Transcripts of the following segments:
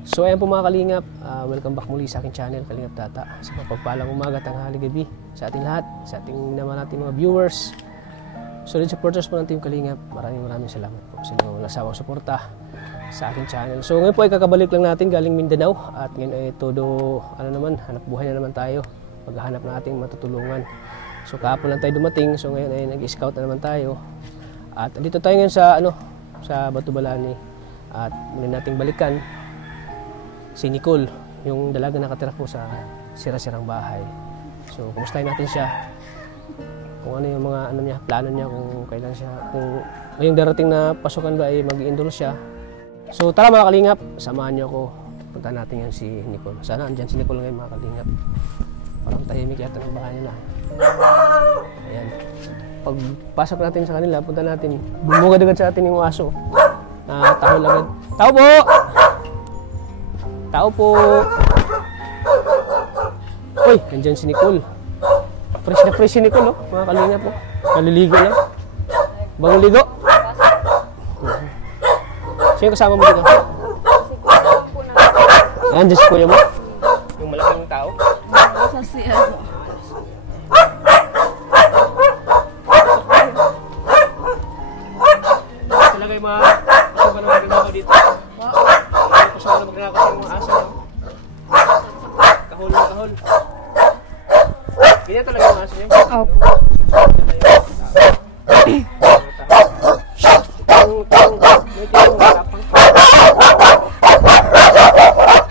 So ayan po mga kalingap, welcome back muli sa aking channel, Kalingap Tata. Sa mapagpalang umaga, tanghali, gabi sa ating lahat, sa ating naman natin mga viewers, solid supporters po ng Team Kalingap. Maraming salamat po sa inyong walang sawang suporta sa aking channel. So ngayon po ay kakabalik lang natin galing Mindanao at ngayon ay todo hanap buhay na naman tayo, paghahanap ng ating matutulungan. So kahapon lang tayo dumating, so ngayon ay nag-scout na naman tayo at dito tayo ngayon sa Batubalani at muli nating balikan si Nicole, yung dalaga nakatira po sa sira-sirang bahay. So, kumustahin natin siya. Kung ano yung mga plano niya, kung kailan siya, kung ngayong darating na pasukan ba ay mag-i-enroll siya. So, tara mga kalingap, samahan niyo ako. Punta natin yan si Nicole. Sana andyan si Nicole ngayon mga kalingap. Parang tahimik yata ng bahay nila. Ayan. Pagpasok natin sa kanila, punta natin. Bumugad agad sa atin yung aso. Tahol agad. Tao po! Tao po! Uy, nandyan si Nicole. Fresh na fresh si Nicole, oh. Mga kalingap po. Naliligo lang. Bagong ligo. Sino kasama mo dito? Ayan, dyan si kuya mo. Yung malaking tao. Sa siya. Talaga yung mga pasok na magnakaw dito. Pasok na magnakaw sa mga asa. Kahol na kahol. Ganyan talaga yung asa niya. Opo.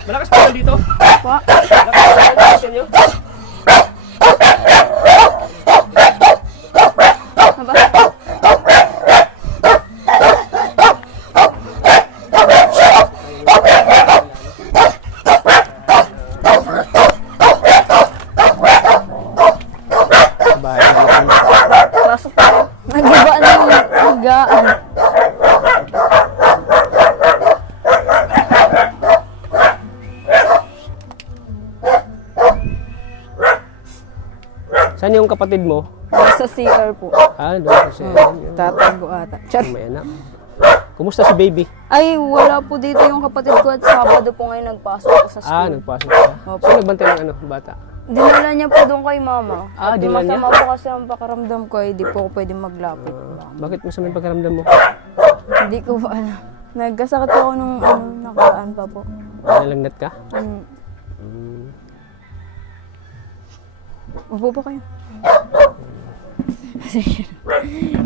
Malakas pa yun dito? Po. Malakas pa yun nyo? Pasok tayo. Nagiba na yung higaan. Saan yung kapatid mo? Sa CR po. Doon kasi. Tatago ata. Chat. May anak. Kumusta si baby? Ay, wala po dito yung kapatid ko at Sabado po ngayon nagpasok ko sa school. Nagpasok siya. Opo. Sino nagbantay ng bata? Dinala niya po doon kay mama. At dinala niya? masama po kasi ang pakaramdam ko, hindi po ako pwede maglapit. Bakit masama yung pagkaramdam mo? Hindi ko po alam. Nagkasakit ako nung nakaraan pa po. Nalagnat ka? Upo po kayo.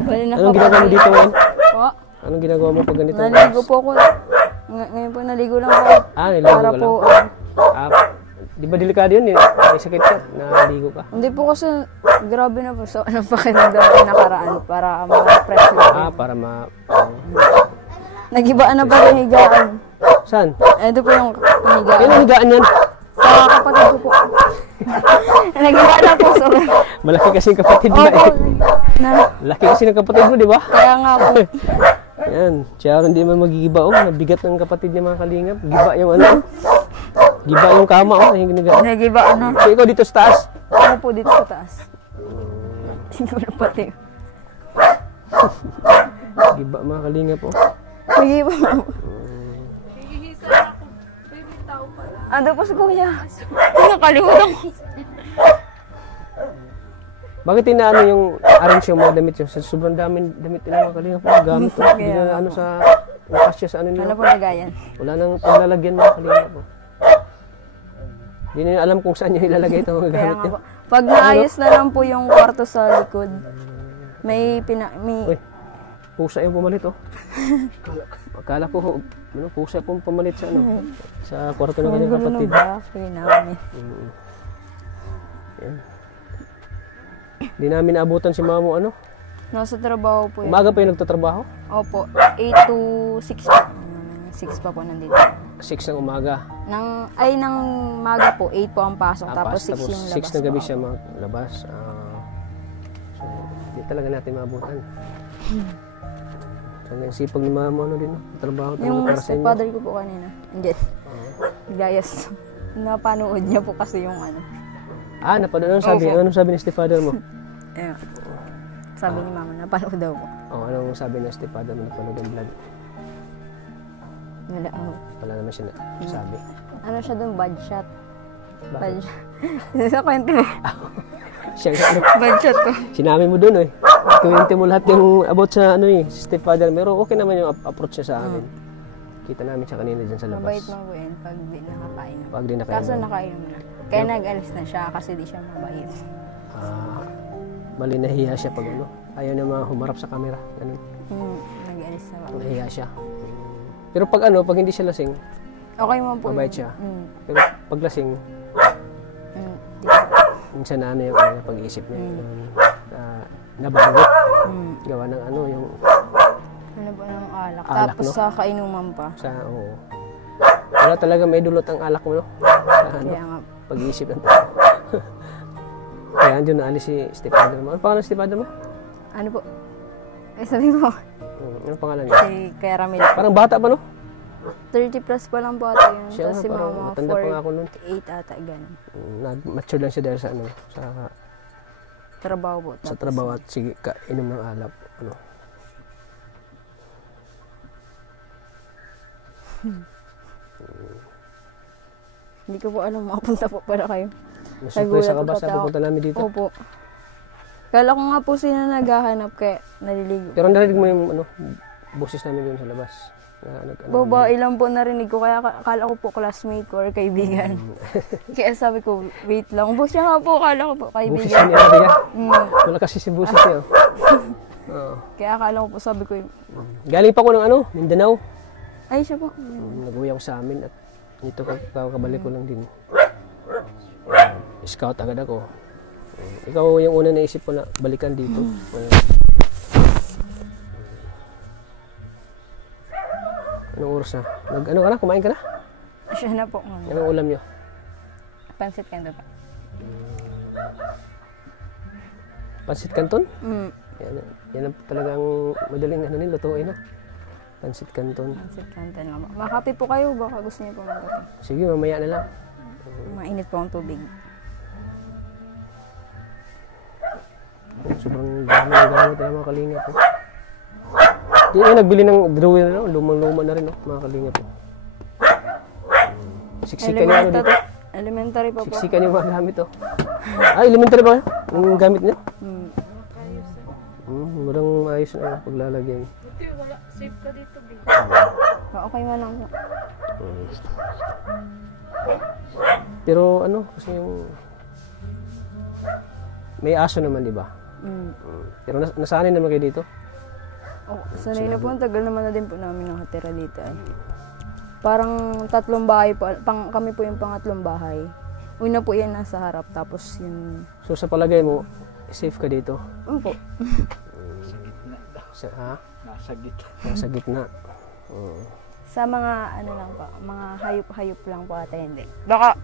Wala na Anong ginagawa mo dito ngayon? Po? Anong ginagawa mo pag ganito? Naligo po ako. Ngayon po naligo lang po. Naligo Para ka po, lang? Di ba delikado yun? May sakit ka? Naligo ka? hindi po kasi grabe na po. So, anong pakiramdam ko nakaraan para ma-fresh na po. Para Nagibaan na pa yung higaan. Saan? Ito po yung higaan. Kailan higaan yan? Sa kapatid ko po. Nagibaan na po. So, Malaki kasi yung kapatid mo opo. Laki kasi ng kapatid mo, di ba? Kaya nga po. Yan. Siya hindi man magigiba. Nabigat ng kapatid niya mga kalingap. Giba yung giba yung kama. Yung ginagawa. Nagibaan na. So, ikaw dito sa taas? Ako po dito sa taas. Siguro pati. Giba mga kalingap po. Nagibaan na po. Ando po si kuya. Nakalimutan ko. Bakit inaano yung arrange yung mga damit yun? Sobrang daming damit nila mga kalingap po. Gamit po. Hindi na sa nakasya sa nila. Wala po nagayan. Wala nang paglalagyan mga kalingap po. Hindi na alam kung saan yung ilalagay ito mga Kaya gamit nga yun. po. Pag naayos na lang po yung kwarto sa likod, may Uy, pusa yung pumalit oh. Akala ko, pusa yung pumalit sa sa kwarto ng kanyang kapatid. namin. Yan. Hindi namin naabutan si mamo Nasa trabaho po yun. Umaga pa yung nagtatrabaho? Opo, 8 to 6 pa. 6 pa po nandito. 6 ng umaga. Ng maga po, 8 po ang pasok, tapos 6 yung labas. 6 na gabi siya maglabas. So, hindi talaga natin maabutan. So, yung sipag ni mama din, trabaho talaga Yung para sa inyo. father ko po kanina, andyan. Gayas. Napanood niya po kasi yung Napanood. Anong sabi ni stepfather mo? Ayun. Sabi ni mama, napanood daw po. Anong sabi ni stepfather mo napanood ang vlog? Wala, oh. Wala naman siya sabi. Ano siya doon? Bad shot. Bakit? Bad shot. Sa kwento mo. Siya ano, Bad shot ko. sinabi mo doon eh. Kwento mo lahat yung about sa ano eh, stepfather. Pero okay naman yung approach niya sa amin. Kita namin siya kanina dyan sa labas. Mabait mo po yun pag di nakakain. Pag di nakainom. Kaso nakainom na. Kaya nag-alis na siya kasi di siya mabait. Bali nahiya siya pag ano. Ayaw na humarap sa camera. Ganun. Nag-alis na ba? Nahiya siya. Pero pag ano, pag hindi siya lasing, Okay mo po. mabait siya. Pero pag lasing, Di ba? minsan na ano yung pag-iisip niya. Nabago. Gawa ng ano, yung Ano po ng alak. Alak, Tapos no? sa kainuman pa. sa, oo. Wala talaga may dulot ang alak mo, no? Sa ano, Kaya nga. pag-iisip ng tao. Kaya andyan naalis si stepfather mo. Ano pangalan ng stepfather mo? Ano po? Sabi ko, Ano pangalan niya? si Kuya Ramil. Parang bata pa, no? 30 plus pa lang po ata yun. Siya Tapos nga, si parang mama, matanda pa nga ako nun. 48 ata, ganun. Mature lang siya dahil sa ano, Trabaho po. sa Tapos, trabaho at sige, inom ng alak. Ano. Hindi ko po alam, makapunta po pala kayo. Nasurpresa ka Nagulat ba po sa pati ako. pupunta namin dito? Opo. Kala ko nga po sila naghahanap kaya naliligo. Pero narinig mo yung ano, boses namin doon sa labas. Na, Babae lang po narinig ko, kaya akala ko po classmate ko or kaibigan. Kaya sabi ko, wait lang. Siya nga po, akala ko po boses kaibigan. niya Maria. Mm. Wala kasi si boses niya. Oo. Kaya akala ko po, sabi ko, Galing pa ko ng ano, Mindanao. ay siya po. Nag-uwi ako sa amin at dito kakabalik ko lang din. Scout agad ako. Ikaw yung una naisip ko na balikan dito. Anong oras na? Ano ka na? Kumain ka na? Siya na po. Anong ulam nyo? Pansit kanto pa. Pansit Canton? Mm. Yan ang talagang madaling ano nila, lutuin na. Pansit Canton. Pansit kanto lang po. Makape po kayo, baka gusto niyo po magkape. Sige, mamaya na lang. Mainit po ang tubig. Sobrang dami ng gamit na mga kalingap. Di ay nagbili ng drawing na, lumang-luma na rin, mga kalingap. Siksikan niya ano dito. Elementary pa po. Siksikan yung mga gamit, oh. Ay, elementary ba? Yung gamit niya? Mm. Marang ayos na yung paglalagyan. Buti wala. Safe ka dito, Big. Okay man lang po. Pero ano, kasi yung may aso naman, di ba? Mm. Pero nasanay naman kayo dito? Oh, sanay na po. Ang tagal naman na din po namin nakatira dito. Ay. Parang 3 bahay po. Kami po yung pangatlong bahay. Una po yan nasa harap. Tapos yung... So sa palagay mo, safe ka dito? Po. Nasa gitna. Sa mga ano lang po. Mga hayop-hayop lang po ata hindi. Baka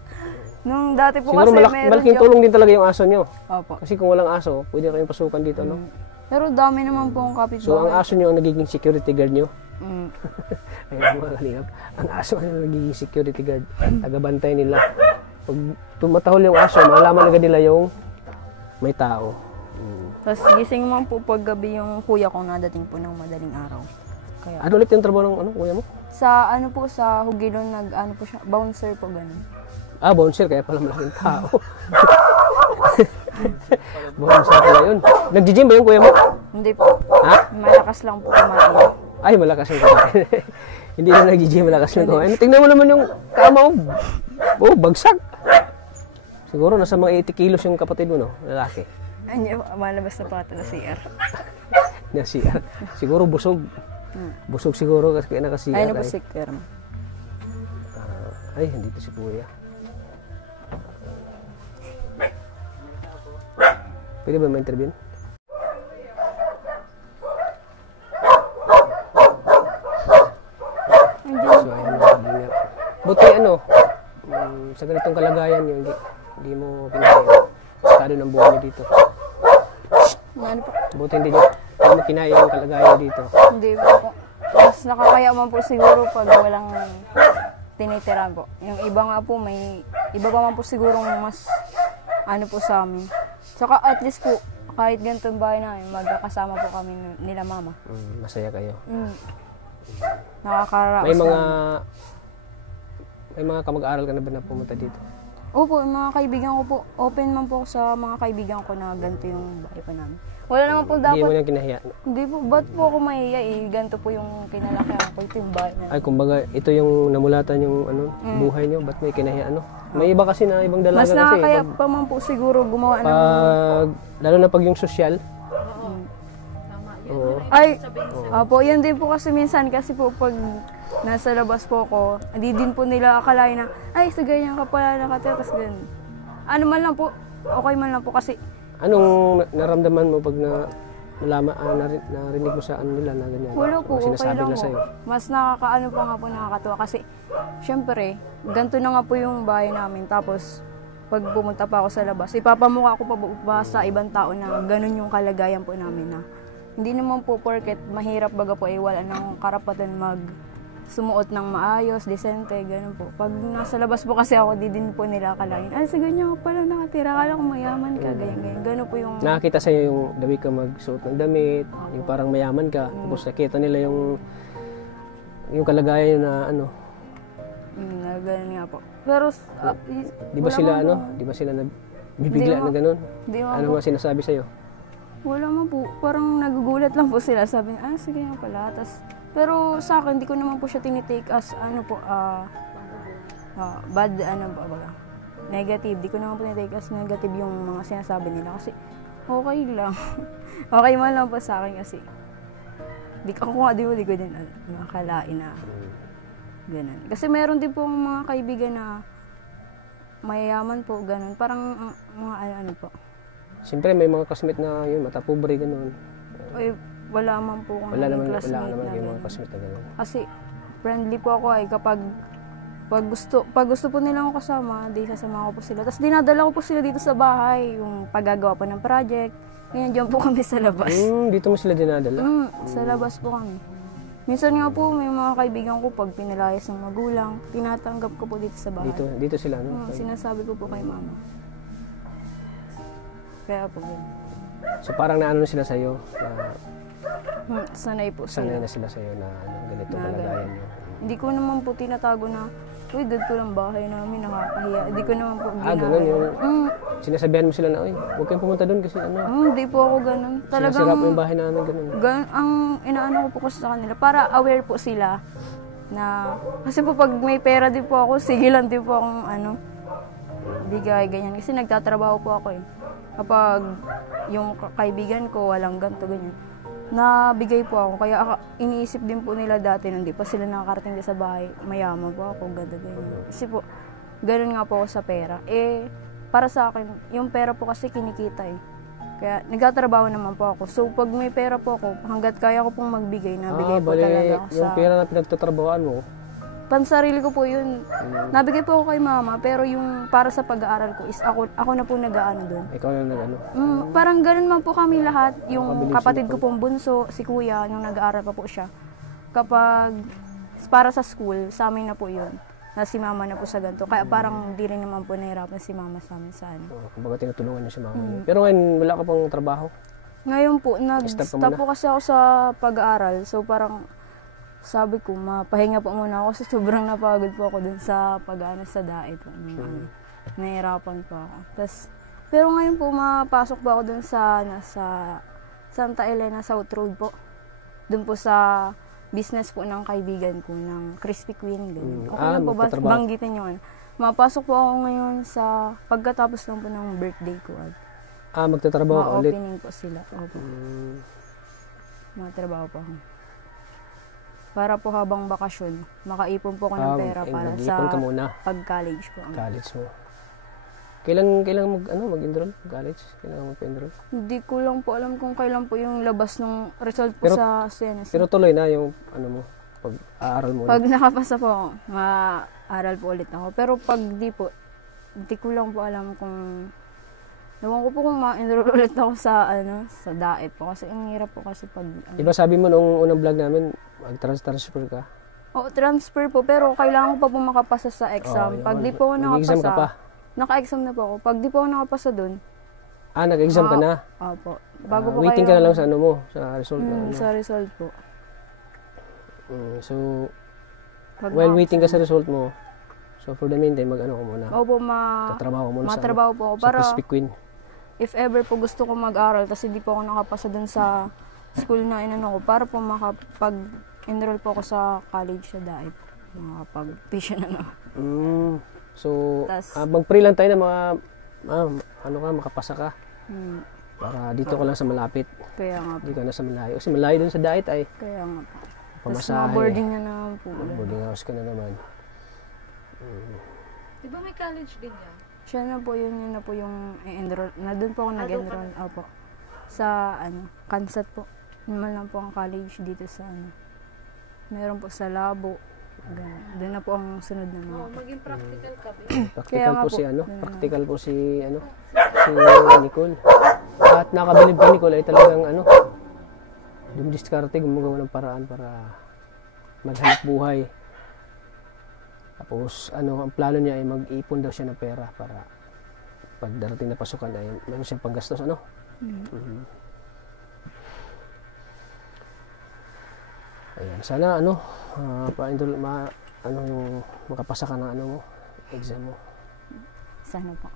nung dati po Siguro kasi meron malaking tulong din talaga yung aso nyo. Opo. Kasi kung walang aso, pwede kayong pasukan dito, no? Pero dami naman po ang kapitbahay. So ang aso nyo ang nagiging security guard nyo. Mm. Ayun mga kalingap. Ang aso ang nagiging security guard. Tagabantay nila. Pag tumatahol yung aso, malalaman agad nila yung may tao. Tapos gising man po pag gabi yung kuya ko nadating po ng madaling araw. Kaya Ano ulit yung trabaho ng ano, kuya mo? sa ano po sa Hugilon ano po siya, bouncer po ganun. Bouncer, kaya pala malaking tao. Bouncer pala yun. Nag-gym ba yung kuya mo? Hindi po. Ha? Malakas lang po kumain. Ay, malakas yung kumain. Hindi na nag-gym, malakas yung kumain. Tingnan mo naman yung kama mo. Oh, bagsak. Siguro nasa mga 80 kilos yung kapatid mo, no? Lalaki. Ano, malabas na po ata na CR. Na CR. Siguro busog. Busog siguro kasi kaya naka-CR. Ay, ano po si Kuya. Ay, hindi to si kuya. Pwede ba ma-interview? So, ayun mga kalingap. Buti ano, sa ganitong kalagayan yun, hindi mo pinaya. Estado ng buhay niyo dito. Ano po? Buti hindi mo kinaya yung kalagayan niyo dito. Hindi po. Mas nakakaya man po siguro pag walang tinitiran po. Yung iba nga po, may iba pa man po siguro mas ano po sa amin. Saka at least po, kahit ganitong bahay namin, magkakasama po kami nila mama. Masaya kayo. Nakakaraos May mga namin. may mga kamag-aral ka na ba na pumunta dito? Opo, yung mga kaibigan ko po, open man po ako sa mga kaibigan ko na ganito yung bahay pa namin. Wala naman po Hindi mo dapat, nang kinahiya. hindi po, ba't po ako mahiya eh, ganito po yung kinalakihan ko, ito yung bahay na. Ay, kumbaga, ito yung namulatan yung buhay niyo. Ba't may kinahiya May iba kasi na ibang dalaga Mas kasi. nakakaya pa man po siguro gumawa ng... Lalo na pag yung social. Oo. Ay, opo, yan din po kasi minsan kasi po pag nasa labas po ako, hindi din po nila akalain na, ay, sa ganyan ka pala nakatira, tapos ganyan. Ano man lang po, okay man lang po kasi, Anong naramdaman mo pag narinig mo sa ano nila na ganyan? wala po, Mga okay sinasabi lang nila po. sa'yo. Mas nakakaano pa nga po, nakakatuwa kasi, syempre, ganito na nga po yung bahay namin, tapos, pag pumunta pa ako sa labas, ipapamukha ko pa ba sa ibang tao na ganun yung kalagayan po namin na, hindi naman po porket mahirap baga po wala ng karapatan sumuot ng maayos, desente, ganun po. Pag nasa labas po kasi ako, di din po nila akalain, ay, sa ganyan ka pala nakatira, akala ko mayaman ka, ganyan. Ganun po yung... Nakakita sa'yo yung dawi ka magsuot ng damit, yung parang mayaman ka, tapos nakita nila yung kalagayan na ano. na ganun nga po. Pero, Di ba sila di ba sila nagbibigla na ganun? Di mo Ano mga sinasabi sa'yo? Wala man po. Parang nagugulat lang po sila. Sabi niya, sige nga pala. Pero sa akin, di ko naman po siya tinitake as bad, negative. Di ko naman po tinitake as negative yung mga sinasabi nila. Kasi okay lang. Okay man lang po sa akin kasi di ko din makalain na ganun. Kasi meron din po mga kaibigan na mayayaman po, ganun. Parang mga ano po. Siyempre may mga classmate na yun, matapobre ganun. Ay, wala man po kung Wala naman classmate na yung mga ganun. classmate na ganun. Kasi friendly po ako ay kapag pag gusto po nila ako kasama, di sasama ko po sila. Tapos dinadala ko po sila dito sa bahay, yung paggagawa po ng project. Ganyan, dyan po kami sa labas. Dito mo sila dinadala? Sa labas po kami. Minsan nga po, may mga kaibigan ko, pag pinalayas ng magulang, tinatanggap ko po dito sa bahay. Dito sila, no? Sinasabi ko po kay mama. Kaya po ganyan. So parang naano sila sa'yo, na Sanay po sanay sila. na sila sa'yo na ganito Na kalagayan nyo. Hindi ko naman po tinatago na, uy, ganito lang bahay namin, nakakahiya. Hindi ko naman po Ganun yung sinasabihan mo sila na, uy, huwag kayong pumunta doon kasi ano, Hindi po ako ganun. sinasira po yung bahay namin, ganun. Ang inaano ko po kasi sa kanila, para aware po sila na, kasi po pag may pera din po ako, sige lang din po akong bigay, ganyan. Kasi nagtatrabaho po ako eh. Kapag yung kaibigan ko, walang ganito, ganyan. Nabigay po ako. Kaya iniisip din po nila dati, nung di pa sila nakakarating din sa bahay, mayaman po ako, ganito, ganyan. Kasi po, ganun nga po ako sa pera. Para sa akin, yung pera po kasi kinikita eh. Kaya nagtatrabaho naman po ako. So pag may pera po ako, hanggat kaya ko pong magbigay, nabigay po talaga ako yung pera na pinagtatrabahoan mo, pansarili ko po yun. Nabigay po ako kay mama, pero yung para sa pag-aaral ko is ako na po nag-aano doon. ikaw na nag-ano. Parang ganun man po kami lahat. Yung kapatid ko pong bunso, si kuya, nung nag-aaral pa po siya. Kapag para sa school, sa amin na po yun. Na si mama na po sa ganito. Kaya parang di rin naman po nahirapan si mama sa amin sa ano. Kumbaga tinutulungan niya si mama. Pero ngayon, wala ka pang trabaho? Ngayon po, Stop ka nag-stop po kasi ako sa pag-aaral. So parang sabi ko, mapahinga po muna ako kasi sobrang napagod po ako dun sa pag-aaral sa daet. Nahirapan po ako. Pero ngayon po, mapasok po ako dun sa Santa Elena South Road po. Dun po sa business po ng kaibigan ko, ng Krispy Kreme. Okay lang po ba banggitin nyo? Mapasok po ako ngayon sa pagkatapos lang po ng birthday ko. Magtatrabaho ka ulit? Ma-opening po sila. Opo. Matrabaho po ako. Para po habang bakasyon, makaipon po ako ng pera para sa ka muna. pag-college po. College mo. Kailan mag-enroll? College? Kailan mag-enroll? Hindi ko lang po alam kung kailan po yung labas ng result po sa CNS. Pero tuloy na yung mo, pag-aaral mo. Pag nakapasa po ako, ma-aral po ulit ako. Pero pag di po, hindi ko lang po alam kung Ewan ko po kung ma-enroll ulit ako sa daet po kasi ang hirap po kasi pag Diba sabi mo nung unang vlog namin, mag-transfer ka? Oo, transfer po pero kailangan ko pa po makapasa sa exam. Pag di po ako Nag-exam ka pa? Naka-exam na po ako. Pag di po ako nakapasa doon. Nag-exam ka na? Opo. Bago po waiting ka na lang sa sa result. Sa result po. So, Pag while waiting ka sa result mo, so for the meantime, mag-ano ko muna. Opo, Tatrabaho ko muna matrabaho po ako sa para Crispy Queen. if ever po gusto ko mag-aral tapos hindi po ako nakapasa dun sa school na inano ko para po makapag-enroll po ako sa college sa DAIP. Makapag-tuition na. So, Tas- mag-pray lang tayo na makapasa ka. Hmm, Para dito ka lang sa malapit. kaya nga po. Hindi ka na sa malayo. Kasi malayo dun sa diet ay Kaya nga po. Tapos pamasahe. boarding na naman po. Boarding house ka na naman. Di ba may college din yan? Siya na po yun na po yung enroll. Na doon po ako nag-enroll. Opo. Sa Kansat po. Naman lang po ang college dito sa meron po sa Labo. Ganun. Doon na po ang sunod na mga. Oo, maging practical ka. Practical nga po po. si Ganun. practical po si Nicole. At nakabilib ka Nicole ay talagang dumidiskarte, gumagawa ng paraan para maghanap buhay. Tapos ang plano niya ay mag-ipon daw siya ng pera para pag darating na pasukan ay meron siyang panggastos Mhm. Ayan, sana yung makapasa ka ng mo, exam mo. Sana po.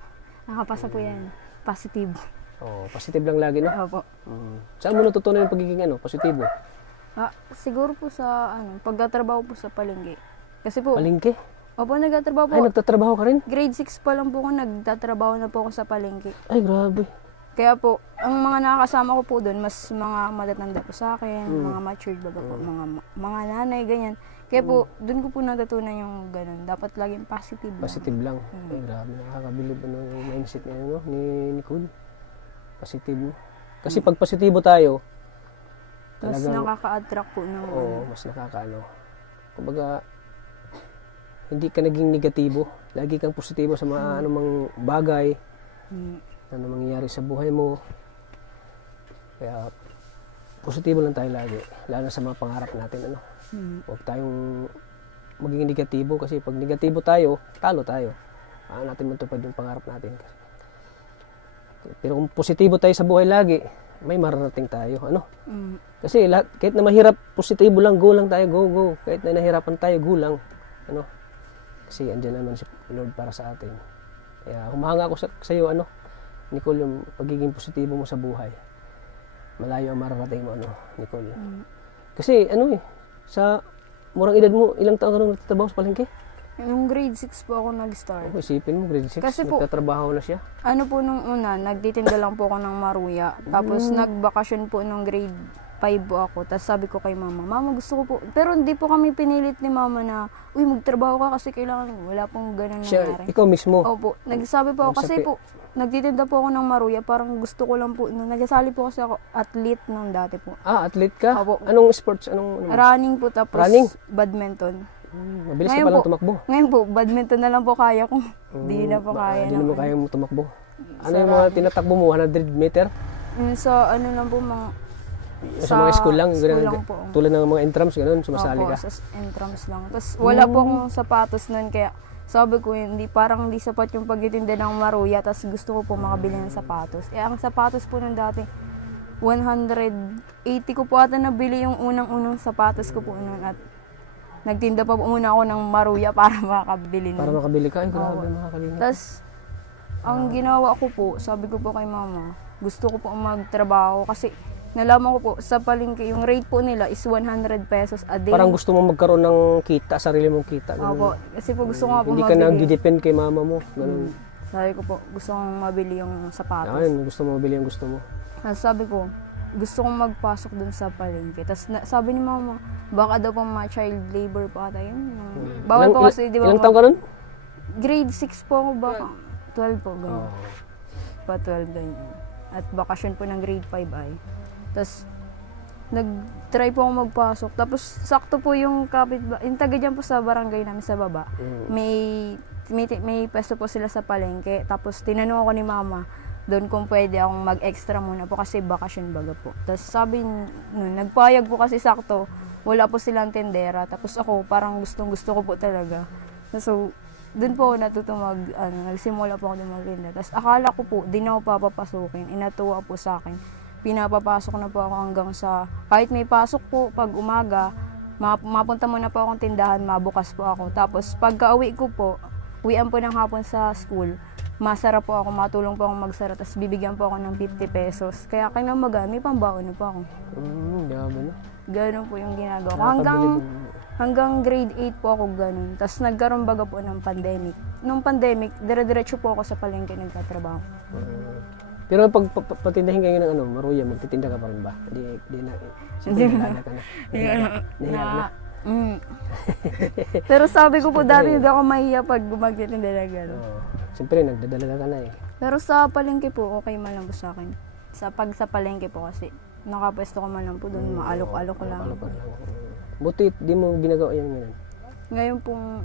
Nakapasa po yan. Positive. Oh, positive lang lagi, no? Opo. Saan mo natutunan yung pagiging positibo? Siguro po sa pagtatrabaho po sa palengke. Kasi po, Palengke? opo, nagtatrabaho po. Ay, nagtatrabaho ka rin? Grade 6 pa lang po ako, nagtatrabaho na po ako sa palengke. Ay, grabe. Kaya po, ang mga nakakasama ko po doon, mas mga matatanda po sa akin, mga matured baga po, mga nanay, ganyan. Kaya po, doon ko po natutunan yung ganun. Dapat laging positive lang. Positive lang. Ay, grabe. Nakakabilib yung mindset niya, ni Nicole. Positive. Kasi pag positibo tayo, Mas talagang, nakaka-attract po ng mas kumbaga, hindi ka naging negatibo. Lagi kang positibo sa mga anumang bagay na mangyayari sa buhay mo. Kaya, positibo lang tayo lagi. Lalo sa mga pangarap natin, Huwag tayong maging negatibo kasi pag negatibo tayo, talo tayo. Natin matupad yung pangarap natin. Pero kung positibo tayo sa buhay lagi, may mararating tayo. Kasi kahit na mahirap, positibo lang, go lang tayo, go. Kahit na nahirapan tayo, go lang. Kasi andyan naman si Lord para sa atin. Kaya humahanga ako sa iyo, Nicole, yung pagiging positibo mo sa buhay. Malayo ang mararating mo, Nicole. Kasi, sa murang edad mo, ilang taon ka nung nagtatrabaho sa palengke? Yung grade 6 po ako nag-start. Isipin mo, grade 6, Kasi po, nagtatrabaho na siya. Nung una, nagtitinda lang po ako ng maruya. Tapos nagbakasyon po nung grade 5 po ako. Tapos sabi ko kay mama, gusto ko po. Pero hindi po kami pinilit ni mama na, magtrabaho ka kasi kailangan. Wala pong ganun nangyari. Ikaw mismo? Opo. Nagsabi po ako kasi po, nagtitinda po ako ng maruya. Parang gusto ko lang po. Nagasali po kasi ako athlete nung dati po. Athlete ka? Opo. Anong sports? Running po, tapos Running? badminton. Mabilis ka palang tumakbo. Ngayon po, badminton na lang po kaya ko. Hindi na po kaya. Hindi mo kaya mo tumakbo. Ano yung mga tinatakbo mo? 100 meter? Sa lang po, Sa mga school lang? School lang po. Tulad ng mga entrams, ganun, sumasali ka? Opo, sa entrance lang. Tapos wala po akong sapatos nun, kaya sabi ko, parang hindi sapat yung pagtitinda ng maruya, tapos gusto ko po makabili ng sapatos. Ang sapatos po nung dati, 180 ko po ata nabili yung unang-unang sapatos ko po nun, at nagtinda pa po muna ako ng maruya para makabili nun. Para makabili ka? Ay, grabe, makakalingap. Tapos, ang ginawa ko po, sabi ko po kay mama, gusto ko po magtrabaho kasi nalaman ko po sa palengke, yung rate po nila is 100 pesos a day. Parang gusto mo magkaroon ng kita, sarili mong kita. Ganun. Opo, kasi po gusto ko nga po Hindi ka nag-depend kay mama mo. Ganun. Sabi ko po, gusto kong mabili yung sapatos. Ayun, gusto mo mabili yung gusto mo. Tapos sabi ko, gusto kong magpasok dun sa palengke. Tapos sabi ni mama, baka daw pang mga child labor pa ata yun. Bawal po kasi, di ba? Ilang taon ka nun? Grade 6 po ako baka. 12 po, ganyan. Pa 12 ganyan. At bakasyon po ng grade 5 ay. Tapos, nag-try po ako magpasok. Tapos, sakto po yung yung taga dyan po sa barangay namin sa baba. May pwesto po sila sa palengke. Tapos, tinanong ako ni mama, doon kung pwede akong mag-extra muna po kasi bakasyon baga po. Tapos, sabi nun, nagpayag po kasi sakto, wala po silang tendera. Tapos ako, parang gustong-gusto ko po talaga. So, doon po ako nagsimula po ako din magtinda. Tapos, akala ko po, di na ako papapasukin. Inatuwa po sa akin. Pinapapasok na po ako hanggang sa, kahit may pasok po pag umaga, mapunta muna po akong tindahan, mabukas po ako. Tapos pagka-uwi ko po, uwian po ng hapon sa school, masara po ako, matulong po akong magsara, tapos bibigyan po ako ng 50 pesos. Kaya kinamaga, may pambaon na po ako. Grabe na. Ganun po yung ginagawa ko. Nakakabilib. Hanggang grade 8 po ako ganun. Tapos nagkaroon baga po ng pandemic. Nung pandemic, dire-diretso po ako sa palengke nagtatrabaho. Pero pag patindahin kayo ng maruya, magtitinda ka pa rin ba? Di na. Hindi na. Ka na. Nahiya na. Pero sabi ko po dati, hindi ako mahiya pag magtitinda na gano'n. Siyempre, nagdadalaga ka na eh. Pero sa palengke po, okay man lang po sa akin. Sa palengke po kasi, nakapwesto ko man lang po doon, maalok-alok lang. Maalok lang. Buti, di mo ginagawa yan ngayon. Ngayon pong,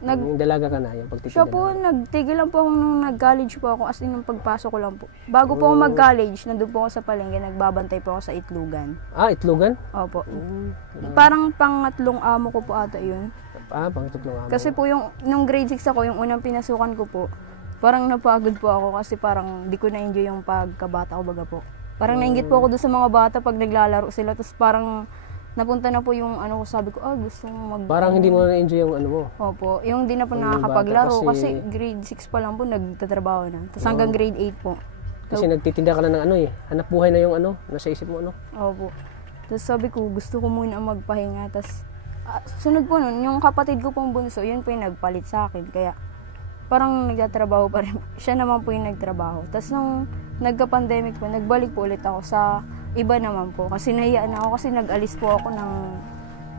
Yung dalaga ka na, yung pagtitinda. siya po, nagtigil lang po ako nung nag-college po ako, as in nung pagpasok ko lang po. Bago po ako mag-college, nandun po ako sa palengke, nagbabantay po ako sa Itlugan. Itlugan? Opo. Parang pangatlong amo ko po ata yun. Pangatlong amo. Kasi po nung grade 6 ako, yung unang pinasukan ko po, parang napagod po ako kasi parang di ko na-enjoy yung pagkabata ko baga po. Parang nainggit po ako doon sa mga bata pag naglalaro sila, tapos parang napunta na po yung sabi ko, gusto mo Parang hindi mo na-enjoy yung mo. Opo, yung di na po nakakapaglaro kasi grade 6 pa lang po nagtatrabaho na. Tapos hanggang grade 8 po. Kasi nagtitinda ka na ng hanap buhay na yung nasa isip mo Opo. Tapos sabi ko, gusto ko muna magpahinga. Tapos sunod po nun, yung kapatid ko pong bunso, yun po yung nagpalit sa akin. Kaya parang nagtatrabaho pa rin. Siya naman po yung nagtrabaho. Tapos nung nagka-pandemic po, nagbalik po ulit ako sa iba naman po. Kasi nahiyaan ako kasi nag-alis po ako ng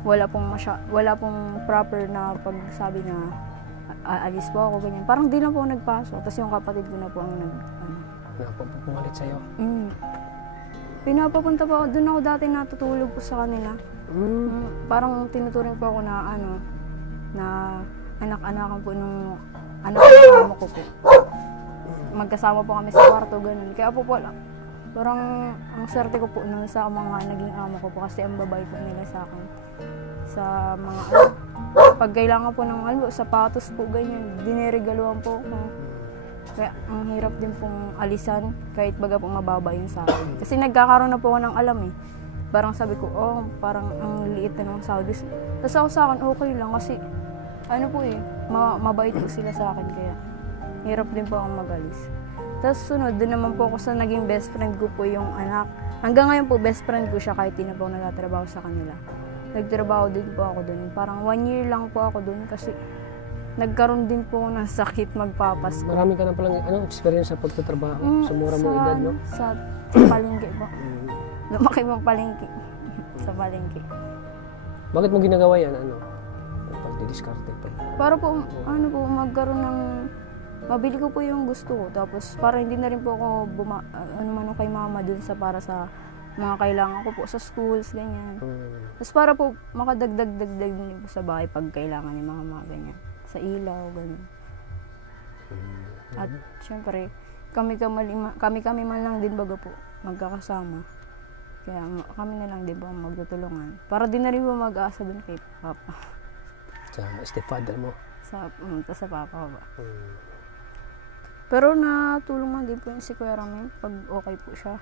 wala pong proper na pagsabi na alis po ako, ganyan. Parang di lang po ako nagpasok. Tapos yung kapatid ko na po ang pumalit sa'yo. Pinapapunta po ako. Doon ako dati natutulog po sa kanila. Parang tinuturing po ako na na anak-anakan po nung anak ng mama ko po. Magkasama po kami sa kwarto, ganun. Kaya po parang ang swerte ko po nun sa mga naging amo ko po kasi ang babae po nila sa akin. Sa mga pag kailangan po ng sapatos po, ganyan, diniregaluhan po ako. Kaya ang hirap din pong alisan kahit baga po mababa yun sa akin. Kasi nagkakaroon na po ako ng alam eh. Parang sabi ko, parang ang liit na ng Saudis. Tapos ako sa akin, okay lang kasi mabait po sila sa akin kaya hirap din po akong magalis. Tapos sunod, doon naman po ako sa naging best friend ko po yung anak. Hanggang ngayon po, best friend ko siya kahit di na po nagtatrabaho sa kanila. Nagtrabaho din po ako doon. Parang 1 year lang po ako doon kasi nagkaroon din po ng sakit magpapasko. Marami ka na palang experience sa pagtatrabaho. Sa mura mong edad, no? Sa palengke po. Lumaki mong palengke. Sa palengke. Bakit mo ginagawa yan? Pagdidiskarte? Para po, magkaroon ng mabili ko po yung gusto ko. Tapos para hindi na rin po ako kay mama dun para sa mga kailangan ko po sa schools, ganyan. Tapos para po makadagdag din po sa bahay pag kailangan ni mga ganyan. Sa ilaw, ganyan. At syempre, kami man lang din baga po, magkakasama. Kaya kami na lang din po magtutulungan. Para din na rin po mag-aasa dun kay Papa. Sa stepfather mo? Sa Papa ko ba. Pero natulong man din po yung si Kuya Ramil pag okay po siya.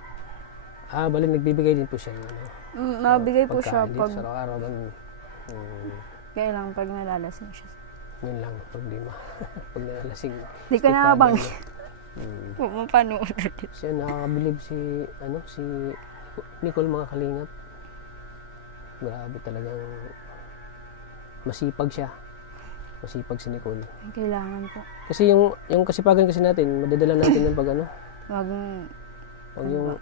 Bali nagbibigay din po siya ng nabigay po siya pag sa araw-araw. kaya lang pag nalalasing siya. Yun lang, problema. Pag nalalasing. Di ko nakabang. Pumapanood. Siya nakakabilib si Nicole, mga kalingap. Grabe talagang masipag siya. Masipag si Nicole. Kailangan po. Kasi yung kasipagan kasi natin, madadala natin ng pag Wag yung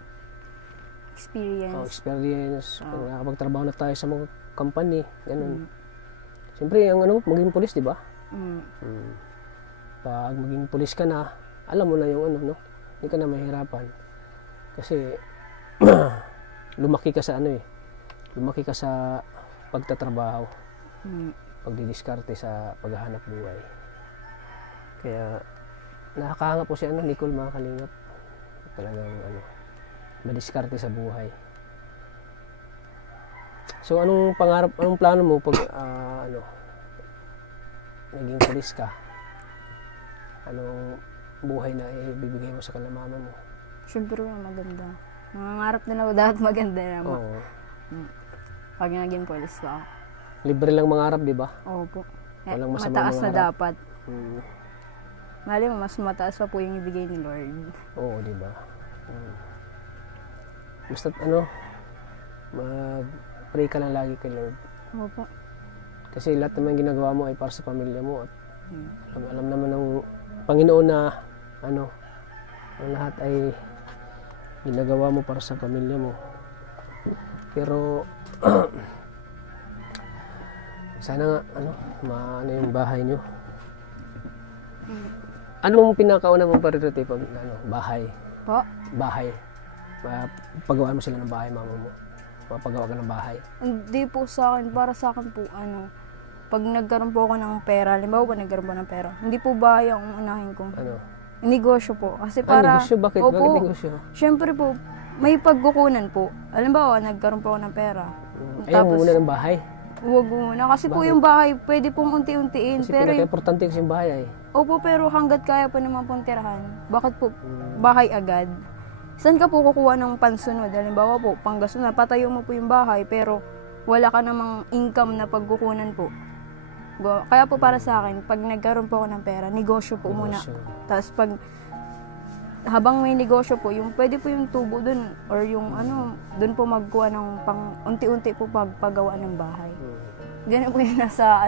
experience. Experience. Pag nakapagtrabaho na tayo sa mga company, ganun. Siyempre, maging pulis, di ba? Pag maging pulis ka na, alam mo na yung hindi ka na mahirapan. Kasi, lumaki ka sa pagtatrabaho. Pagdidiskarte sa paghahanap buhay. Kaya, nakakahanga po si Nicole, mga kalingap. Talagang, madiskarte sa buhay. So, anong plano mo pag, naging pulis ka? Anong buhay na ibibigay mo sa mama mo? Siyempre maganda. Nangangarap din ako dapat maganda naman. Oo. Pag naging pulis pa ako. Libre lang mangarap, di ba? Opo. Walang masamang Mataas na mangarap. dapat. Mm. Mali mo, mas mataas pa po yung ibigay ni Lord. Oo, di ba? Basta ano, mag-pray ka lang lagi kay Lord. Opo. Kasi lahat naman ginagawa mo ay para sa pamilya mo at alam naman ng Panginoon na ano, ang lahat ay ginagawa mo para sa pamilya mo. Pero sana nga ano, maano yung bahay nyo. Ano mong pinakauna mong priority pag ano, bahay? Po? Bahay. Pagawaan mo sila ng bahay, mama mo. Mapagawa ka ng bahay. Hindi po sa akin, para sa akin po, pag nagkaroon po ako ng pera, halimbawa ba nagkaroon po ng pera, hindi po bahay ang unahin ko. Ano? Negosyo po. Kasi para... negosyo? Bakit? Opo, Bakit negosyo? syempre po, may pagkukunan po. Halimbawa, nagkaroon po ako ng pera. Ayaw mo muna ng bahay. Huwag muna. Kasi po yung bahay, pwede pong unti-untiin. Kasi Pero pinaka-importante kasi yung bahay ay. opo, pero hanggat kaya pa naman pong tirahan, bakit po bahay agad? Saan ka po kukuha ng pansunod? Halimbawa po, panggasolina, patayo mo po yung bahay, pero wala ka namang income na pagkukunan po. Kaya po para sa akin, pag nagkaroon po ako ng pera, negosyo po muna. Negosyo. Tapos pag habang may negosyo po, yung pwede po yung tubo dun or yung dun po magkuha ng pang unti-unti po pagpagawa ng bahay. Ganun po yung nasa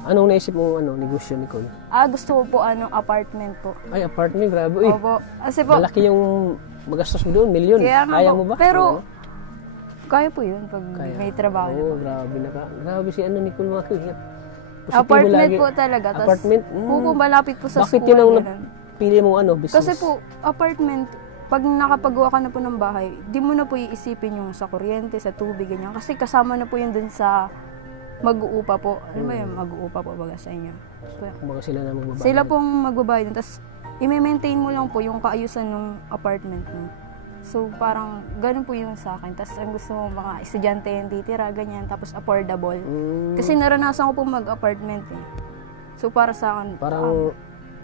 Anong naisip mo negosyo, Nicole? gusto ko po apartment po. Ay, apartment, grabe. Uy, Opo. Kasi po, malaki yung magastos mo doon, milyon. kaya nga Kaya po, mo ba? pero Oo. kaya po yun pag Kaya. may trabaho. Oo, grabe na ka. Grabe si Nicole, mga kuya. Positibo Apartment lagi. po talaga. Tas, Apartment? po malapit po sa Bakit school. yun ang ganun. pili mong business? Kasi po, apartment, pag nakapagawa ka na po ng bahay, di mo na po iisipin yung sa kuryente, sa tubig, ganyan. Kasi kasama na po yun dun sa mag-uupa po. Ano ba yun? Mag-uupa po baga sa inyo. So, Kumbaga sila na magbabayad. sila pong magbabayad. Tapos, i-maintain mo lang po yung kaayusan ng apartment mo. So, parang ganun po yung sa akin. Tapos, ang gusto mo mga estudyante yung titira, ganyan. Tapos, affordable. Kasi naranasan ko po mag-apartment eh. So, para sa akin, Parang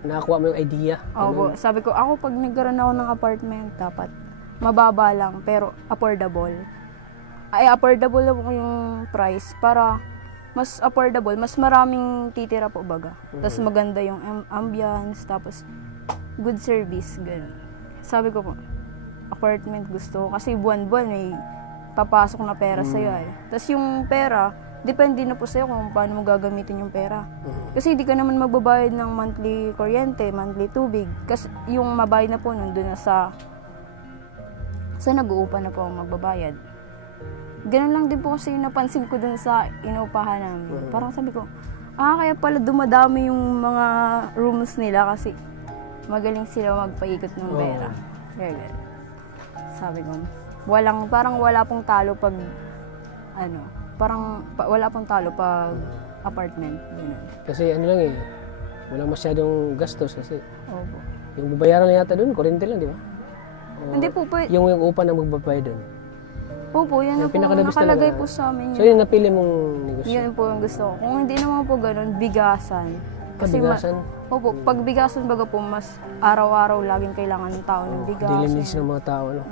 nakakuha mo yung idea. opo, sabi ko, ako pag nagkaroon ako ng apartment, dapat mababa lang, pero affordable. Ay, affordable na po yung price para mas affordable, mas maraming titira po baga. Tapos maganda yung ambience, tapos good service, gano'n. Sabi ko po, apartment gusto ko. Kasi buwan-buwan may papasok na pera sa'yo eh. Tapos yung pera, depende na po sa'yo kung paano mo gagamitin yung pera. Kasi hindi ka naman magbabayad ng monthly kuryente, monthly tubig. Kasi yung mabayad na po nandun na sa nag-uupa na po ang magbabayad. Ganun lang din po kasi yung napansin ko dun sa inuupahan namin. Parang sabi ko, kaya pala dumadami yung mga rooms nila kasi magaling sila magpaikot ng pera. Kaya ganun. Sabi ko, parang wala pong talo pag wala pong talo pag apartment. Ganun. Kasi walang masyadong gastos kasi Opo. yung babayaran na yata doon, kuryente lang, di ba? O, Hindi po pwede. yung upa na magbabayad doon. Opo, yan Yung na po pinakadabis nakalagay talaga. po sa amin. So yung napili mong negosyo. Yun po yung gusto ko. Kung hindi naman po ganun, bigasan. Bigasan? Opo, pag bigasan baga po, mas araw-araw laging kailangan ng tao ng bigas. Daily needs ng mga tao, no?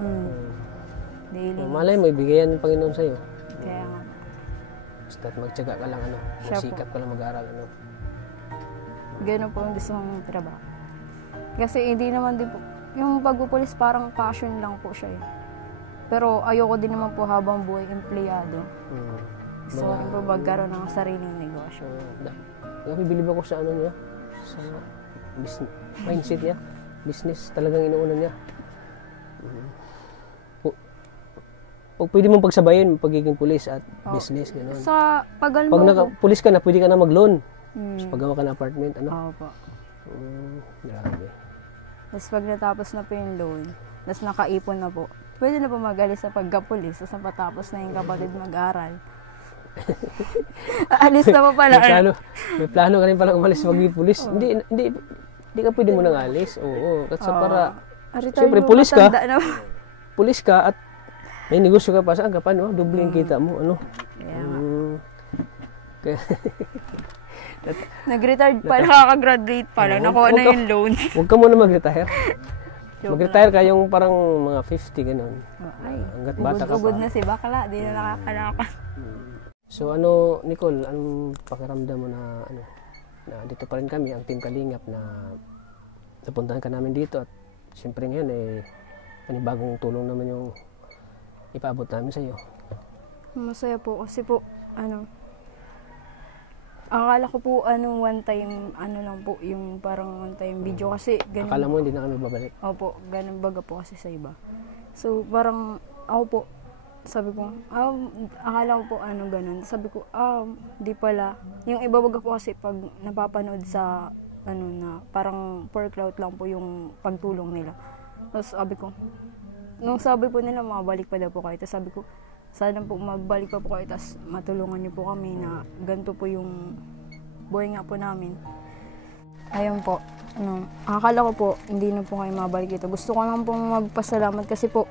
Daily. Malay mo, ibigay ng Panginoon sa'yo. Kaya nga. Basta't magtyaga ka lang, Siya po. magsikat ka lang mag-aral, Ganun po ang gusto mong trabaho. Kasi hindi naman din po, yung pagpupulis parang passion lang po siya eh. Pero ayoko din naman po habang buhay empleyado. Gusto ko rin po magkaroon ng sariling negosyo. Napibilib ako sa niya, sa mindset niya. Business talagang inuuna niya. Pag pwede mong pagsabayin, pagiging pulis at business, gano'n. Sa pagal Pag mo pulis ka na, pwede ka na mag-loan. Tapos paggawa ka ng apartment, Opo. Grabe. Tapos pag natapos na po yung loan, tapos nakaipon na po, pwede na po mag-alis sa pagkapulis, tapos patapos na yung kapatid mag-aral. Alis na po pala. May plano ka rin palang umalis maging pulis. Hindi ka pwede mo nang alis. Oo. Kasi para, siyempre, pulis ka. Pulis ka at may negosyo ka pa. Saan ka pa, no? Doble yung kita mo, Kaya, nag-retired pa, nakaka-graduate pa lang, nakuha na yung loan. Huwag ka muna mag-retire. Mag-retire ka yung parang mga 50, gano'n. Ay, Hanggat bata ka pa. ugod na si bakla, di na nakakalakad. So ano, Nicole, anong pakiramdam mo na ano, na dito pa rin kami, ang Team Kalingap na napuntahan ka namin dito at siyempre ngayon panibagong tulong naman yung ipaabot namin sa iyo. Masaya po kasi po, akala ko po one time, lang po, yung parang one time video kasi ganun. Akala mo hindi na kami babalik? Opo, ganun baga po kasi sa iba. So parang ako po, sabi ko, akala ko po ganun. Sabi ko, di pala. Yung iba baga po kasi pag napapanood sa na parang for clout lang po yung pagtulong nila. Tapos sabi ko, nung sabi po nila mabalik pa daw po kayo, tapos sabi ko, sana po magbalik pa po kayo, tapos matulungan niyo po kami na ganito po yung buhay nga po namin. Ayun po, akala ko po hindi na po kayo mabalik dito. Gusto ko lang pong magpasalamat kasi po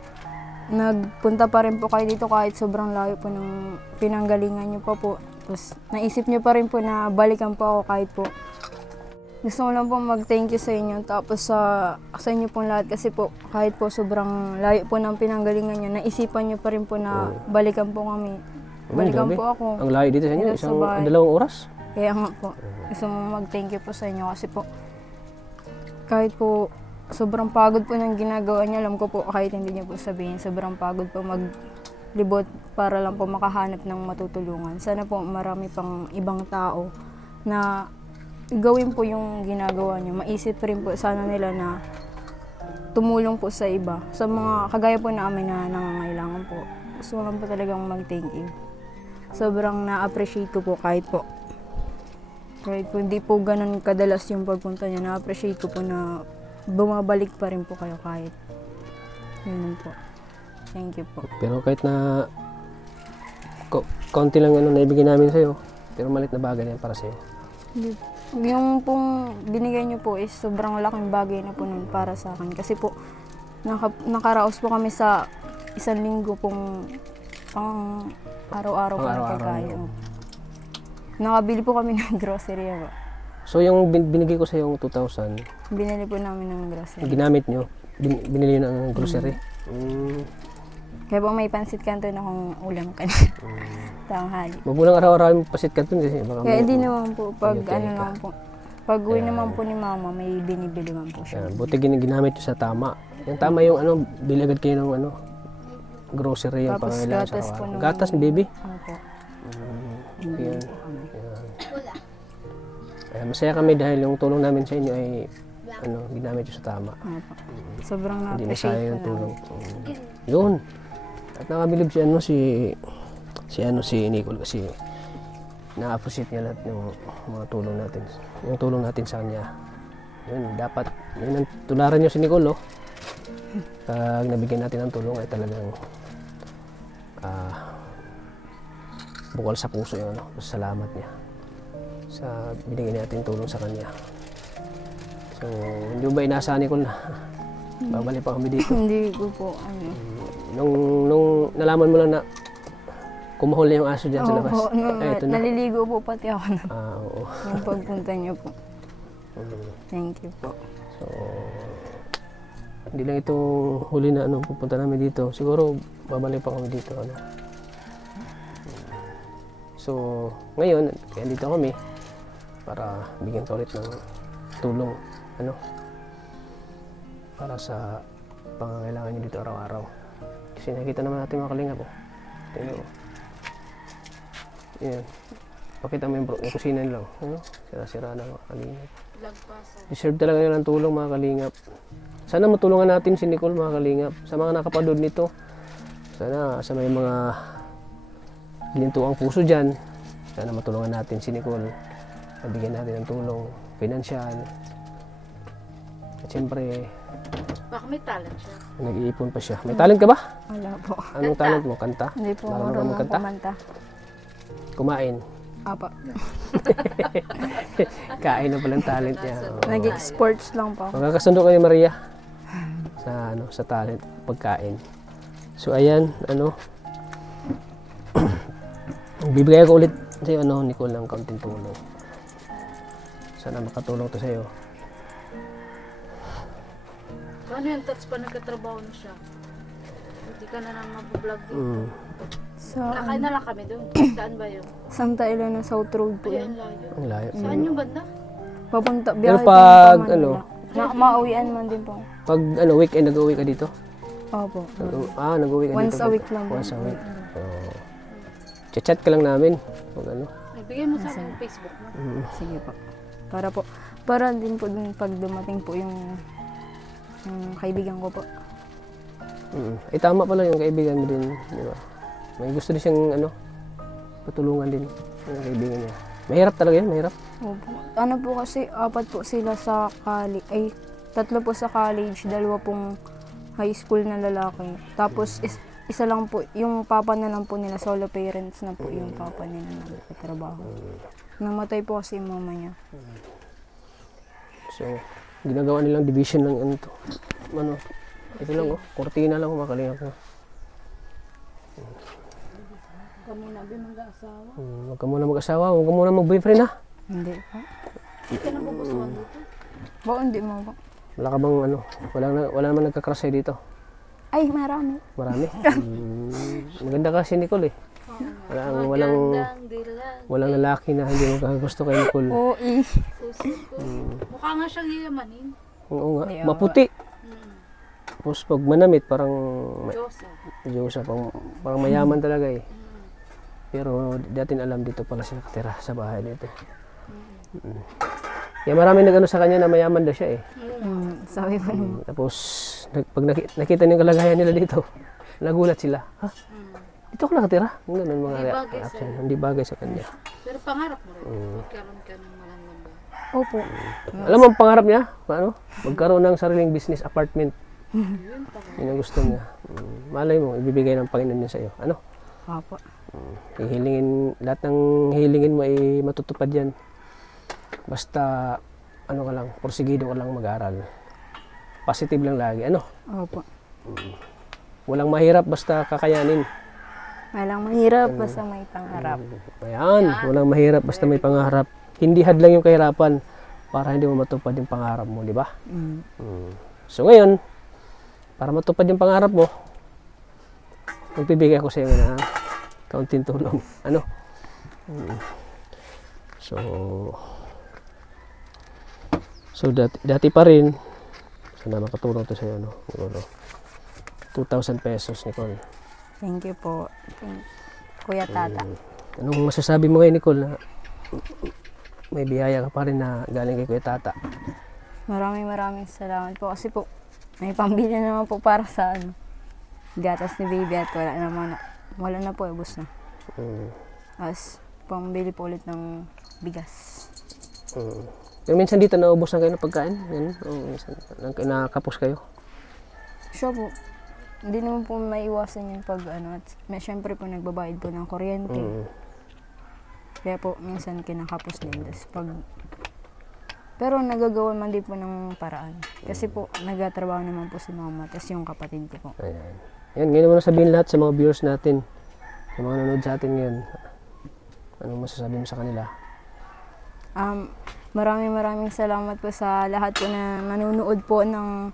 nagpunta pa rin po kayo dito kahit sobrang layo po ng pinanggalingan niyo pa po. Tapos naisip niyo pa rin po na balikan po ako kahit po. Gusto ko lang po mag-thank you sa inyo. Tapos sa inyo pong lahat kasi po kahit po sobrang layo po ng pinanggalingan niyo, naisipan niyo pa rin po na balikan po kami. Balikan po ako. Ang layo dito sa inyo, Dito sa isang bahay. 2 oras? Kaya nga po, gusto mo mag-thank you po sa inyo kasi po kahit po sobrang pagod po ng ginagawa niyo, alam ko po kahit hindi niyo po sabihin, sobrang pagod po maglibot para lang po makahanap ng matutulungan. Sana po marami pang ibang tao na gawin po yung ginagawa niyo. Maisip rin po sana nila na tumulong po sa iba. Sa mga kagaya po namin na nangangailangan po. Gusto ko lang po talagang mag-thank you. Sobrang na-appreciate ko po kahit po hindi po ganun kadalas yung pagpunta niya. Na-appreciate ko po na bumabalik pa rin po kayo kahit yun po. Thank you po. Pero kahit na konti lang naibigay namin sa'yo, pero malit na bagay na yan para sa'yo. Yung pong binigay niyo po is sobrang laking bagay na po nun para sa akin. Kasi po, nakaraos po kami sa 1 linggo pong pang araw-araw po ng pagkain. Nakabili po kami ng grocery. So yung binigay ko sa yung 2,000, Binili po namin ng grocery. ginamit nyo, binili nyo ng grocery. Kaya po may pansit canton akong ulam kanina. Tanghali. Huwag mo lang araw-araw yung pasit ka dun kasi baka Kaya hindi naman po, pag Pinagkaya ka. lang po. Pag uwi naman po ni mama, may binibili man po siya. buti ginamit nyo sa tama. Yung tama yung bili agad kayo ng grocery yung Tapos pangailangan sa gatas po araw-araw. nung- Gatas, baby. Opo. Yan. Yan. Masaya kami dahil yung tulong namin sa inyo ay ginamit nyo sa tama. Opo. Sobrang Hindi na na-appreciate sayang ko yung na. tulong. Yun. At nakabilib si Nicole kasi na-appreciate niya lahat ng mga tulong natin. Yung tulong natin sa kanya. Yun, dapat yun ang tularan niyo si Nicole, Pag nabigyan natin ng tulong ay talagang bukal sa puso yung salamat niya sa binigyan natin tulong sa kanya. So, hindi ba inaasahan ni Nicole na babalik pa kami dito? Hindi ko po, Nung nalaman mo lang na kumahol na yung aso dyan sa labas. Opo, Ito na. naliligo po pati ako na Oo. yung pagpunta niyo po. Thank you po. So, hindi lang itong huli na pupunta namin dito. Siguro, babalik pa kami dito. So, ngayon, kaya dito kami para bigyan ka ulit ng tulong. Para sa pangangailangan nyo dito araw-araw. Kasi nakita naman natin mga kalingap. Tingnan mo. Yan. Pakita mo yung kusina nila. Sira-sira na mga kalingap. Lagpasan. Deserve talaga nila ng tulong mga kalingap. Sana matulungan natin si Nicole mga kalingap. Sa mga nakapanood nito, sana sa may mga ginintuang puso dyan, sana matulungan natin si Nicole. Mabigyan natin ng tulong, pinansyal. At siyempre, Baka may talent siya. nag-iipon pa siya. May talent ka ba? Wala po. Anong talent mo? Kanta? Hindi po Marunong ka marunong magkanta? kumanta. Kumain. Apa. Kain na palang talent niya. Nag-sports lang po. Magkakasundo kayo Maria sa talent pagkain. So ayan, bibigay ko ulit sa iyo Nicole ng kaunting tulong. Sana makatulong to sa iyo. Paano yung tats pa nagkatrabaho na siya? Hindi ka na lang mag-vlog dito. Kakain na lang kami doon. Saan ba yun? Santa Elena South Road po Ay, yan. ang layo. Ang layo. Saan yung banda? Papunta, Pero biyahe pag, papunta ano, Manila. Mauwian man din po. Pag weekend, nag-uwi ka dito? Opo. Nag-uwi ka Once dito? a week lang. Once a week. Chat ka lang namin. Pag ano. Ibigay mo sa akin yung Facebook mo. Sige po. Para din po dun pag dumating po yung kaibigan ko po. Tama pala yung kaibigan mo din, di ba? May gusto din siyang, patulungan din yung kaibigan niya. Mahirap talaga yun, mahirap. Opo. Ano po kasi, 4 po sila sa college, 3 po sa college, 2 pong high school na lalaki. Tapos, isa lang po, yung papa na lang po nila, solo parents na po yung papa nila na nagtatrabaho. Namatay po kasi yung mama niya. So, ginagawa nilang division ng ito lang kortina lang makalingap na. Kami na mag-aasawa. Huwag ka muna mag-asawa, huwag ka muna mag-boyfriend ha. Hindi po. Hindi ka nagugustuhan dito. Hindi mo po. Wala ka bang wala naman nagka-crush sa'yo dito? Ay, marami. Marami? Maganda kasi Nicole eh. Walang lalaki na hindi magkagusto kay Nicole. Oo, Susi ko. Mukha nga siyang yayamanin. Oo nga, maputi. Tapos pag manamit, parang Diyosa, parang mayaman talaga eh. Pero di natin alam dito pala siya nakatira sa bahay nito. Kaya marami nag-ano sa kanya na mayaman daw siya eh. Sabi ko naman. Tapos pag nakita niyo yung kalagayan nila dito, nagulat sila. Ha? Dito ako nakatira? Ganun mga reaction. Hindi bagay sa kanya. Pero pangarap mo rin. Magkaroon ka ng magandang bahay. Opo. Alam mo ang pangarap niya? Magkaroon ng sariling business apartment. Yun ang gusto niya. Malay mo, ibibigay ng Panginoon niya sa iyo. Ano? Opo. Lahat ng hihilingin mo ay matutupad yan. Basta, ka lang, porsigido ka lang mag-aral. Positive lang lagi. Opo. Walang mahirap, basta kakayanin. Walang mahirap basta may pangarap. Ayan, walang mahirap, basta may pangarap. Hindi hadlang yung kahirapan para hindi mo matupad yung pangarap mo, di ba? So ngayon, para matupad yung pangarap mo, magbibigay ako sa iyo na kaunting tulong. So dati pa rin, sana makatulong to sa iyo, 2,000 pesos, Nicole. Thank you po. Kuya Tata. Anong masasabi mo ngayon, Nicole, na may biyaya ka pa rin na galing kay Kuya Tata? Maraming salamat po kasi po may pambili naman po para sa gatas ni baby at wala na po, ubos na. As pambili po ulit ng bigas. Pero minsan dito naubos na kayo ng pagkain? Minsan nakapos kayo? Siya po, hindi naman po maiwasan yun pag at syempre po nagbabayad po ng kuryente. Kaya po minsan kinakapos din. Pero nagagawa man din po ng paraan. Kasi po nagtatrabaho naman po si mama tapos yung kapatid ko po. Ayan. Yan, ngayon mo na sabihin lahat sa mga viewers natin, sa mga nanonood sa atin ngayon. Anong masasabi mo sa kanila? Maraming salamat po sa lahat po na nanonood po ng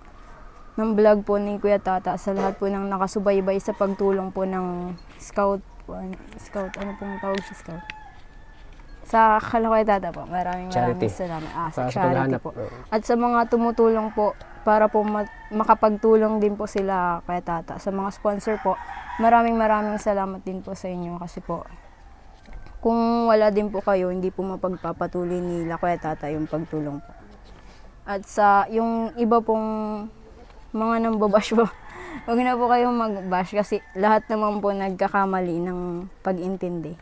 vlog po ni Kuya Tata, sa lahat po ng nakasubaybay sa pagtulong po ng scout, ano pong tawag sa scout? Sa Kuya Tata po, maraming salamat. Sa charity po. At sa mga tumutulong po, para po makapagtulong din po sila Kuya Tata. Sa mga sponsor po, maraming salamat din po sa inyo kasi po, kung wala din po kayo, hindi po mapagpapatuloy nila Kuya Tata yung pagtulong po. At sa yung iba pong mga nambabash po, huwag na po kayong mag-bash kasi lahat naman po nagkakamali ng pag-intindi.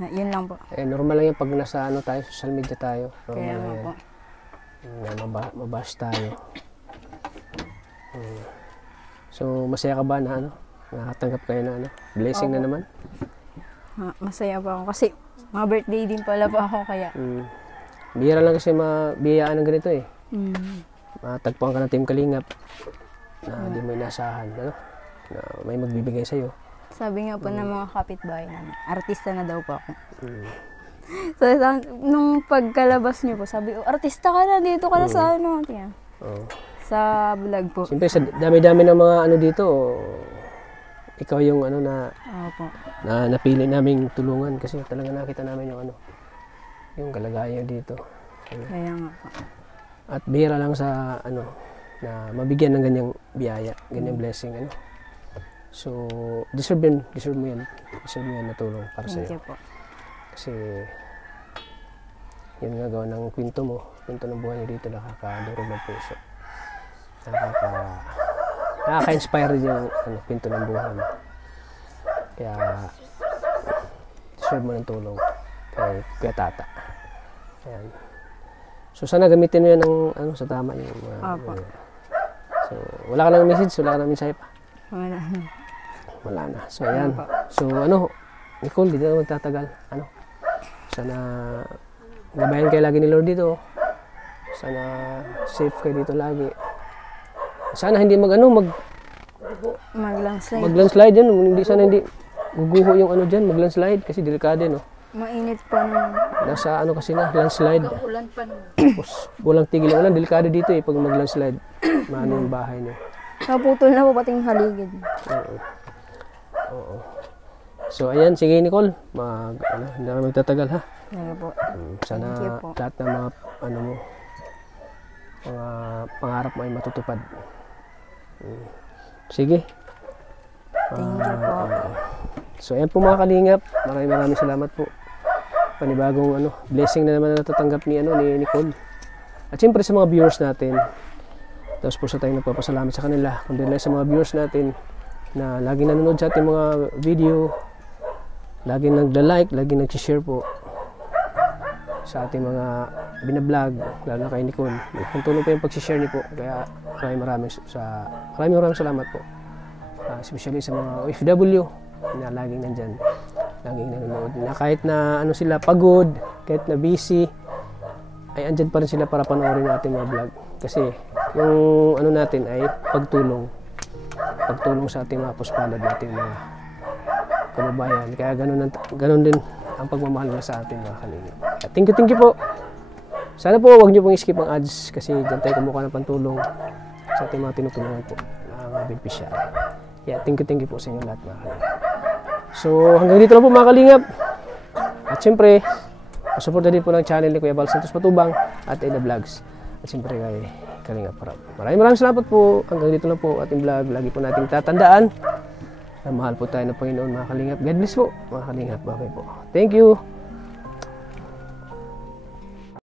Yun lang po. Normal lang yung pag nasa tayo, social media tayo. Normal Kaya lang yan. po. Mabash tayo. So, masaya ka ba na nakatanggap kayo na blessing na naman? Masaya pa ako kasi birthday din pala po ako kaya. Bihira lang kasi mabiyayaan ng ganito eh. Matagpuan ka ng Team Kalingap na hindi mo inasahan, na may magbibigay sa'yo. Sabi nga po ng mga kapitbahay namin, artista na daw po ako. So, nung pagkalabas niyo po, sabi, artista ka na, dito ka na sa sa vlog po. Siyempre, sa dami-dami ng mga dito, ikaw yung ano Opo. na napili naming tulungan kasi talaga nakita namin yung ano, yung kalagayan dito. Kaya nga po. At bihira lang sa ano na mabigyan ng ganyang biyaya, ganyang blessing ano. So, deserve mo yan na tulong para sa Thank iyo. you po. Kasi yun nga gawa ng kwento ng buhay niyo dito, nakakadurog ng puso. Nakaka-inspire din yung ano, kwento ng buhay mo. Kaya deserve mo ng tulong kay Kuya Tata. Ayan. So sana gamitin mo yan ng ano, sa tama yung mga Opo. so wala ka lang message, wala ka lang mensahe pa. Wala. Na. So ayan. Opo. So ano, Nicole, di na magtatagal. Ano? Sana gabayan kayo lagi ni Lord dito. Sana safe kayo dito lagi. Sana hindi Mag-landslide. mag-landslide yan. Hindi guguho yung ano dyan, mag-landslide kasi delikado no. Mainit pa nun. Nasa ano kasi na, landslide. Ulan pa nun. Tapos walang tigil ng ulan, delikado dito eh pag mag-landslide. Maano yung bahay niyo. Naputol na po pating haligid. Oo. So ayan, sige Nicole, hindi na magtatagal ha. Kaya po. Sana Thank you po. lahat ng mga ano mo, mga pangarap mo ay matutupad. Sige. Thank you po. So ayan po mga kalingap, maraming salamat po. Panibagong ano, blessing na naman na natatanggap ni Nicole. At siyempre sa mga viewers natin. Tapos po sa tayong nagpapasalamat sa kanila. Kundi lang sa mga viewers natin na laging nanonood sa ating mga video, laging nagla-like, laging nag-share po sa ating mga binablog, lalo na kay Nicole. Malaking tulong po yung pag-share niyo po. Kaya maraming salamat po. Especially sa mga OFW na laging nandyan, laging nanonood. Na kahit na ano sila pagod, kahit na busy, ay andyan pa rin sila para panoorin yung ating mga vlog. Kasi yung ano natin ay pagtulong sa ating mga puspalad nating mga kababayan. Kaya ganun din ang pagmamahal nila sa atin mga kalingap. Thank you po. Sana po huwag niyo pong skip ang ads kasi dyan tayo kumuha ng pantulong sa ating mga tinutulungan po na mga beneficiary. Yeah, thank you po sa inyo lahat mga kalingap. So hanggang dito lang po mga kalingap. At syempre, pasuporta din po ng channel ni Kuya Val Santos Matubang at Eda Vlogs. At syempre kay Kalingap Rab. Maraming salamat po. Hanggang dito lang po ating vlog. Lagi po nating tatandaan na mahal po tayo ng Panginoon mga kalingap. God bless po mga kalingap. Bye po. Thank you.